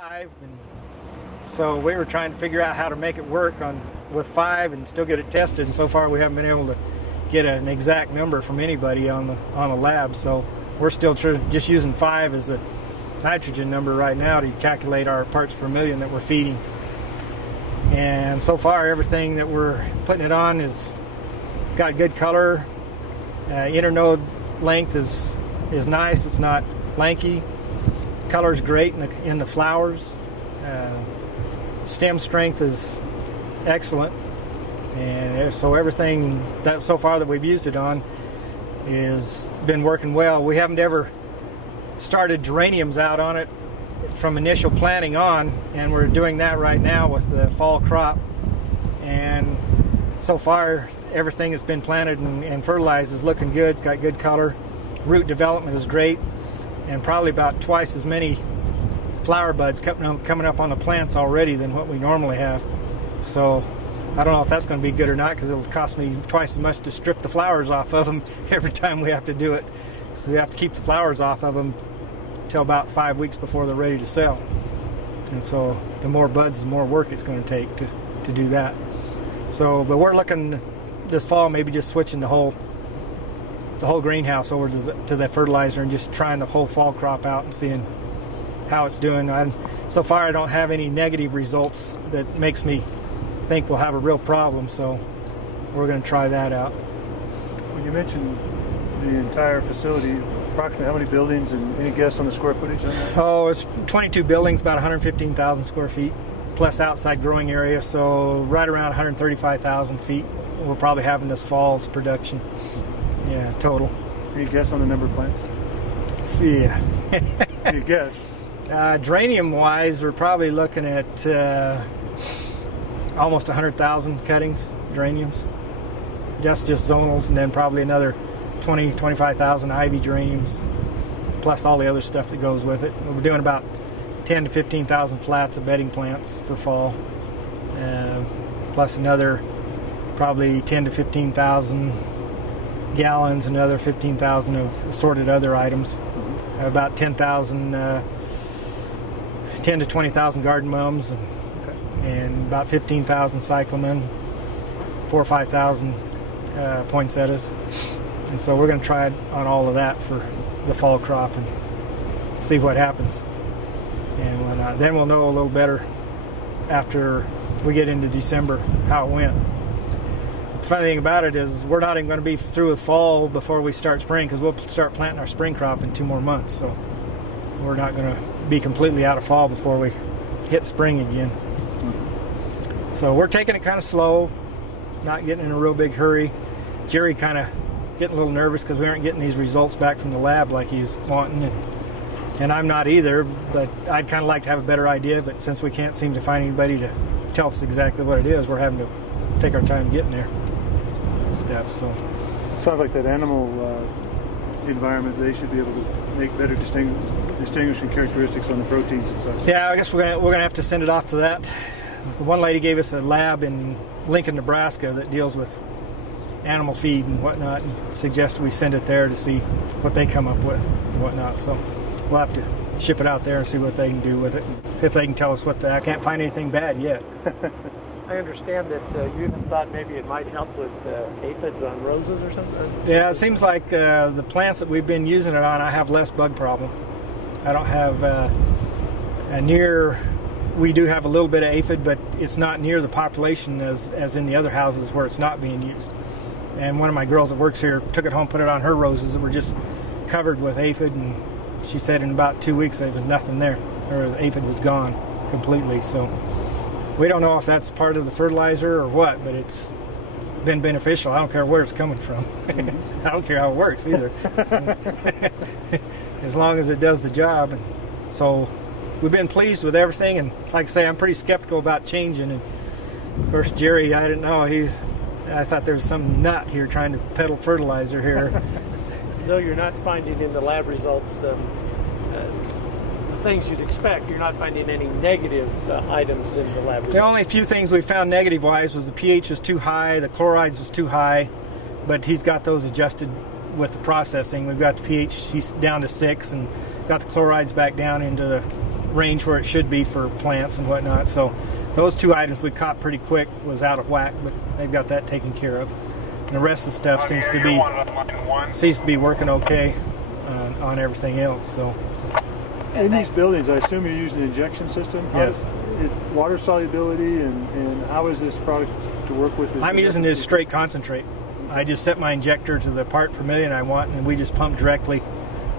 5, and so we were trying to figure out how to make it work with 5 and still get it tested, and so far we haven't been able to get an exact number from anybody on the lab, so we're still just using 5 as the nitrogen number right now to calculate our parts per million that we're feeding. And so far everything that we're putting it on is got good color. Internode length is nice, it's not lanky. Color's great in the flowers. Stem strength is excellent, and so everything that so far that we've used it on is been working well. We haven't ever started geraniums out on it from initial planting on, and we're doing that right now with the fall crop, and so far everything that's been planted and fertilized is looking good. It's got good color. Root development is great, and probably about twice as many flower buds coming up on the plants already than what we normally have. So I don't know if that's going to be good or not, because it'll cost me twice as much to strip the flowers off of them every time we have to do it. So we have to keep the flowers off of them until about 5 weeks before they're ready to sell. And so the more buds, the more work it's going to take to do that. So, but we're looking this fall maybe just switching the whole greenhouse over to the fertilizer and just trying the whole fall crop out and seeing how it's doing. So far I don't have any negative results that makes me think we'll have a real problem, so we're going to try that out. Well, you mentioned the entire facility. Approximately how many buildings, and any guess on the square footage on that? Oh, it's 22 buildings, about 115,000 square feet, plus outside growing area, so right around 135,000 feet we're probably having this fall's production. Yeah, total. Any guess on the number of plants? Yeah. Any guess? Geranium-wise, we're probably looking at almost 100,000 cuttings, geraniums. That's just zonals, and then probably another 25,000 ivy geraniums, plus all the other stuff that goes with it. We're doing about 10 to 15,000 flats of bedding plants for fall, plus another probably 10 to 15,000 gallons, another 15,000 of assorted other items, about 10,000, 10 to 20,000 garden mums, and about 15,000 cyclamen, 4,000 or 5,000 poinsettias. And so we're going to try it on all of that for the fall crop and see what happens. And then we'll know a little better after we get into December how it went. The funny thing about it is we're not even going to be through with fall before we start spring, because we'll start planting our spring crop in 2 more months. So we're not going to be completely out of fall before we hit spring again. So we're taking it kind of slow, not getting in a real big hurry. Jerry kind of getting a little nervous because we aren't getting these results back from the lab like he's wanting, and I'm not either, but I'd kind of like to have a better idea, but since we can't seem to find anybody to tell us exactly what it is, we're having to take our time getting there stuff. So it sounds like that animal environment, they should be able to make better distinguishing characteristics on the proteins and such. Yeah, I guess we're gonna have to send it off to that. The one lady gave us a lab in Lincoln, Nebraska that deals with animal feed and whatnot, and suggested we send it there to see what they come up with and whatnot. So we'll have to ship it out there and see what they can do with it, if they can tell us what I can't find anything bad yet. I understand that you even thought maybe it might help with aphids on roses or something? Yeah, it seems like the plants that we've been using it on, I have less bug problem. I don't have we do have a little bit of aphid, but it's not near the population as in the other houses where it's not being used. And one of my girls that works here took it home, put it on her roses that were just covered with aphid, and she said in about 2 weeks there was nothing there, or the aphid was gone completely. So we don't know if that's part of the fertilizer or what, but it's been beneficial. I don't care where it's coming from. I don't care how it works either. As long as it does the job. And so we've been pleased with everything, and like I say, I'm pretty skeptical about changing. And of course Jerry, I didn't know, I thought there was some nut here trying to peddle fertilizer here. Though you're not finding in the lab results the things you'd expect, you're not finding any negative items in the lab results. The only few things we found negative-wise was the pH was too high, the chlorides was too high, but he's got those adjusted with the processing. We've got the pH, he's down to 6, and got the chlorides back down into the range where it should be for plants and whatnot. So those two items we caught pretty quick was out of whack, but they've got that taken care of. And the rest of the stuff seems to be working okay on everything else. So in these buildings, I assume you're using an injection system. Yes. Water solubility and how is this product to work with? I'm using this straight concentrate. I just set my injector to the part per million I want, and we just pump directly.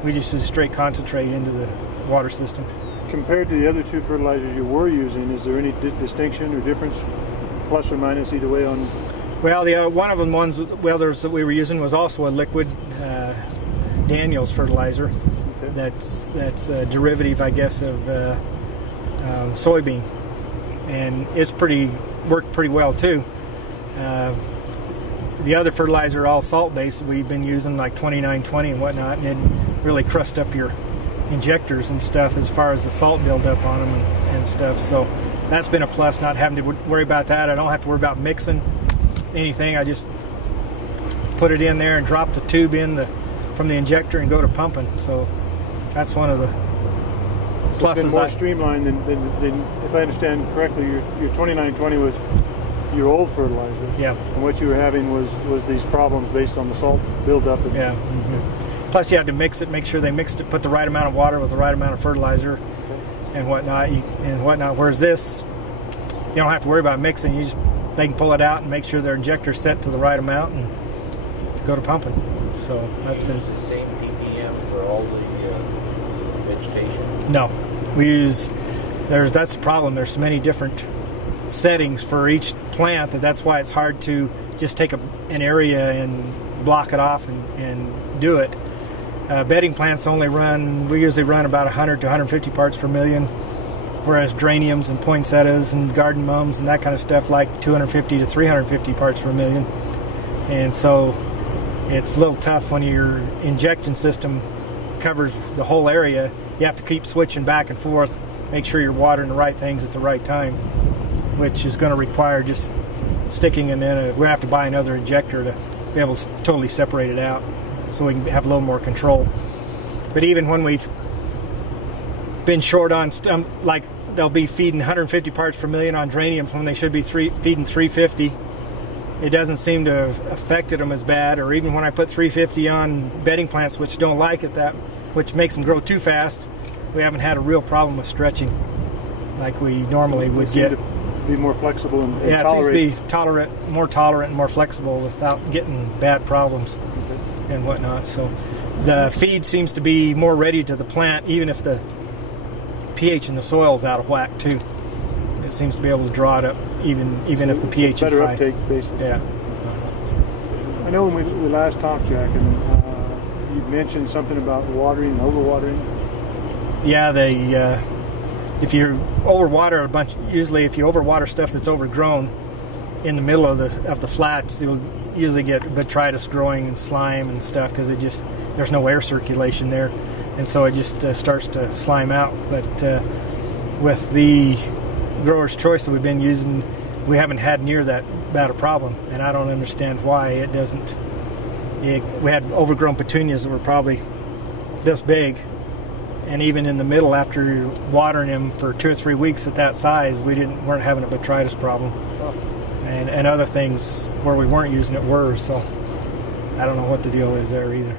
We just use straight concentrate into the water system. Compared to the other two fertilizers you were using, is there any distinction or difference, plus or minus either way on? Well, one of the ones that we were using was also a liquid Daniels fertilizer. Okay. That's a derivative, I guess, of soybean, and it's worked pretty well too. The other fertilizer, all salt-based, we've been using like 2920 and whatnot, and it really crust up your injectors and stuff as far as the salt buildup on them and stuff. So that's been a plus, not having to worry about that. I don't have to worry about mixing anything. I just put it in there and drop the tube in from the injector and go to pumping. So that's one of the pluses. It's been more streamlined than, if I understand correctly, your 2920 was your old fertilizer. Yeah. And what you were having was these problems based on the salt buildup. Yeah. Mm-hmm. Plus you had to mix it, make sure they mixed it, put the right amount of water with the right amount of fertilizer and whatnot. Whereas this, you don't have to worry about mixing. They can pull it out and make sure their injector's set to the right amount and go to pumping. So that's been the same ppm for all the vegetation. No, we use that's the problem. There's so many different settings for each plant that's why it's hard to just take an area and block it off and do it. Bedding plants we usually run about 100 to 150 parts per million, whereas geraniums and poinsettias and garden mums and that kind of stuff like 250 to 350 parts per million. And so it's a little tough when your injection system covers the whole area. You have to keep switching back and forth, make sure you're watering the right things at the right time, which is going to require just sticking them in. We're going to have to buy another injector to be able to totally separate it out so we can have a little more control. But even when we've been short on like they'll be feeding 150 parts per million on geraniums when they should be feeding 350, it doesn't seem to have affected them as bad. Or even when I put 350 on bedding plants which don't like it, which makes them grow too fast, we haven't had a real problem with stretching like we normally would get. Be more flexible and yeah, it seems to be more tolerant and more flexible without getting bad problems and whatnot. So the feed seems to be more ready to the plant, even if the pH in the soil is out of whack too. It seems to be able to draw it up, even if the pH is high. Better uptake, basically. Yeah. I know when we last talked, Jack, and you mentioned something about watering and overwatering. Yeah, if you overwater a bunch, usually if you overwater stuff that's overgrown in the middle of the flats, you'll usually get botrytis growing and slime and stuff because there's no air circulation there, and so it just starts to slime out. But with the grower's choice that we've been using, we haven't had near that bad a problem, and I don't understand why it doesn't. We had overgrown petunias that were probably this big. And even in the middle, after watering them for 2 or 3 weeks at that size, weren't having a botrytis problem, and other things where we weren't using it were. So I don't know what the deal is there either.